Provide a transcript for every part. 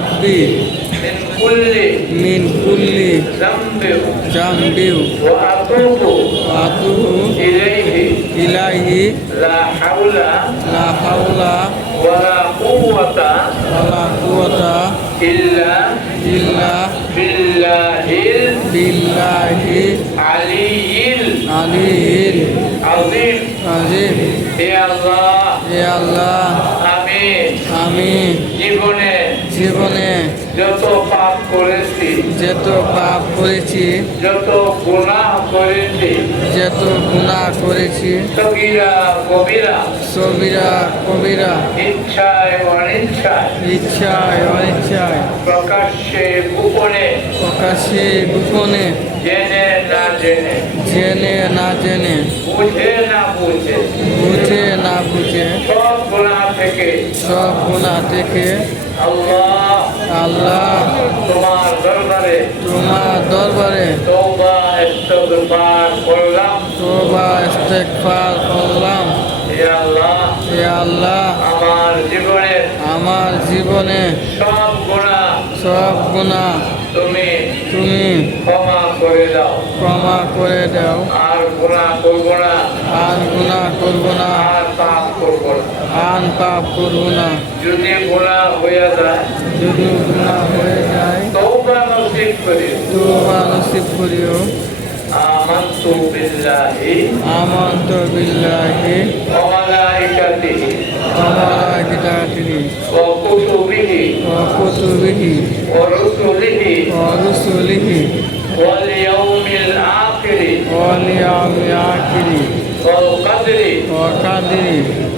ربي من كل ذنب وأتوب إليه لا حول ولا قوة إلا بالله العلي العظيم يا الله আমি জীবনে যত পাপ করেছি যত গুনাহ করেছি সগীরা কবিরা ইচ্ছায় অনিচ্ছায় প্রকাশ্যে গোপনে জেনে না জেনে বুঝে না বুঝে সব গুনাহ থেকে আল্লাহ তোমার দরবারে তওবা ইস্তেগফার করলাম হে আল্লাহ আমার জীবনে সব গুনাহ তুমি ক্ষমা করে দাও আর গুনাহ করব না আর পাপ করব না যদি গুনাহ হয়ে যায় তওবা নসিব করিও আমানতু বিল্লাহি ওয়া মালাইকাতিহি ওয়া কুতুবিহি ওয়া রুসুলিহি ওয়াল ইয়াউমিল আখিরি ওয়াল কদরি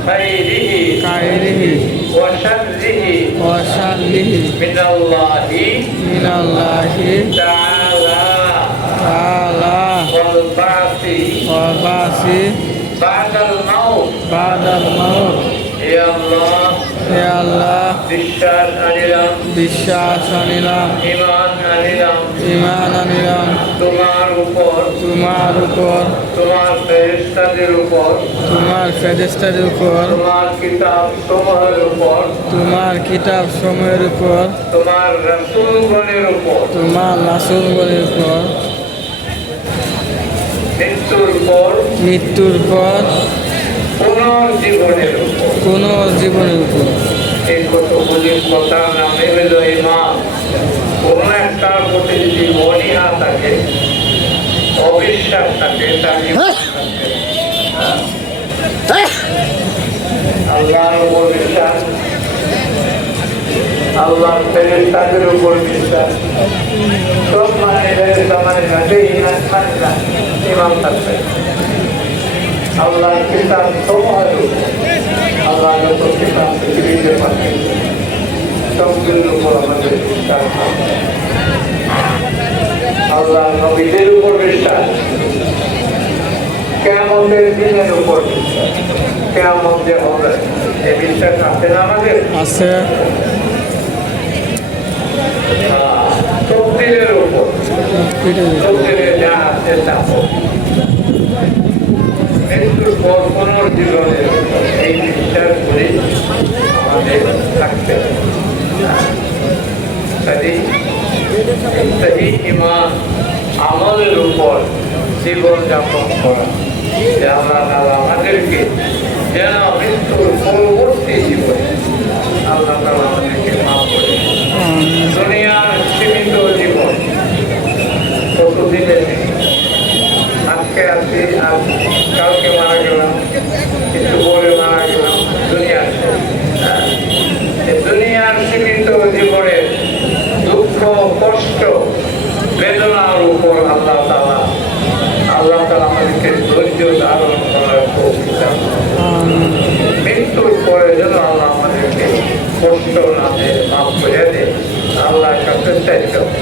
খাইরিহি ওয়া শাররিহি মিনাল্লাহি তাআলা والبعث بعد الموت يا الله বিশ্বাস আনিলাম ঈমান আনিলাম তোমার উপর তোমার ফেরেশতাদের উপর তোমার কিতাব সমূহের উপর তোমার রাসূলগণের উপর মৃত্যুর পর পুনর্জীবনের উপর এই কতগুলি কথা নামে হলো ইমান। কোন একটার প্রতি যদি মনিহা থাকে, অবিশ্বাস থাকে, তাকে আল্লাহর উপর বিশ্বাস, আল্লাহর ফেরেশতাদের উপর বিশ্বাস, সব মানে ফেরেশতা মানে না, সেই ইমান মানে না, ইমান থাকবে আল্লাহর কিতাব সমূহের উপর, আল্লাহ যত কিতাব পৃথিবীতে পাঠিয়েছেন সবগুলোর উপর আমাদের বিশ্বাস, আল্লাহ নবীদের উপর বিশ্বাস, কিয়ামতের দিনের উপর বিশ্বাস, কিয়ামত যে হবে এই বিশ্বাস আছে না আমাদের? আছে। তকদীরের উপর, তকদীরে যা আছে তা মৃত্যুর পর পুনর্জীবনের উপর এই বিশ্বাস করে আমাদের থাকতে হবে। সহি ঈমান আমলের উপর জীবনযাপন করা, যে আল্লাহ তাআলা আমাদেরকে যেন মৃত্যুর পরবর্তী জীবনে আল্লাহ তাআলা আমাদেরকে মাফ করে। দুনিয়ার সীমিত জীবন কতদিনের, আজকে আছি আর কালকে মারা গেলাম, কিছু পরে মারা গেলাম, দুনিয়ার সীমিত জীবনের দুঃখ কষ্ট বেদনার উপর আল্লাহ তাআলা আমাদেরকে ধৈর্য ধারণ করার তৌফিক দান করুন। মৃত্যুর পরে যেন আল্লাহ আমাদেরকে কষ্ট না দেয়, মাফ করে দেয়, আল্লাহর কাছে চাইতে হবে।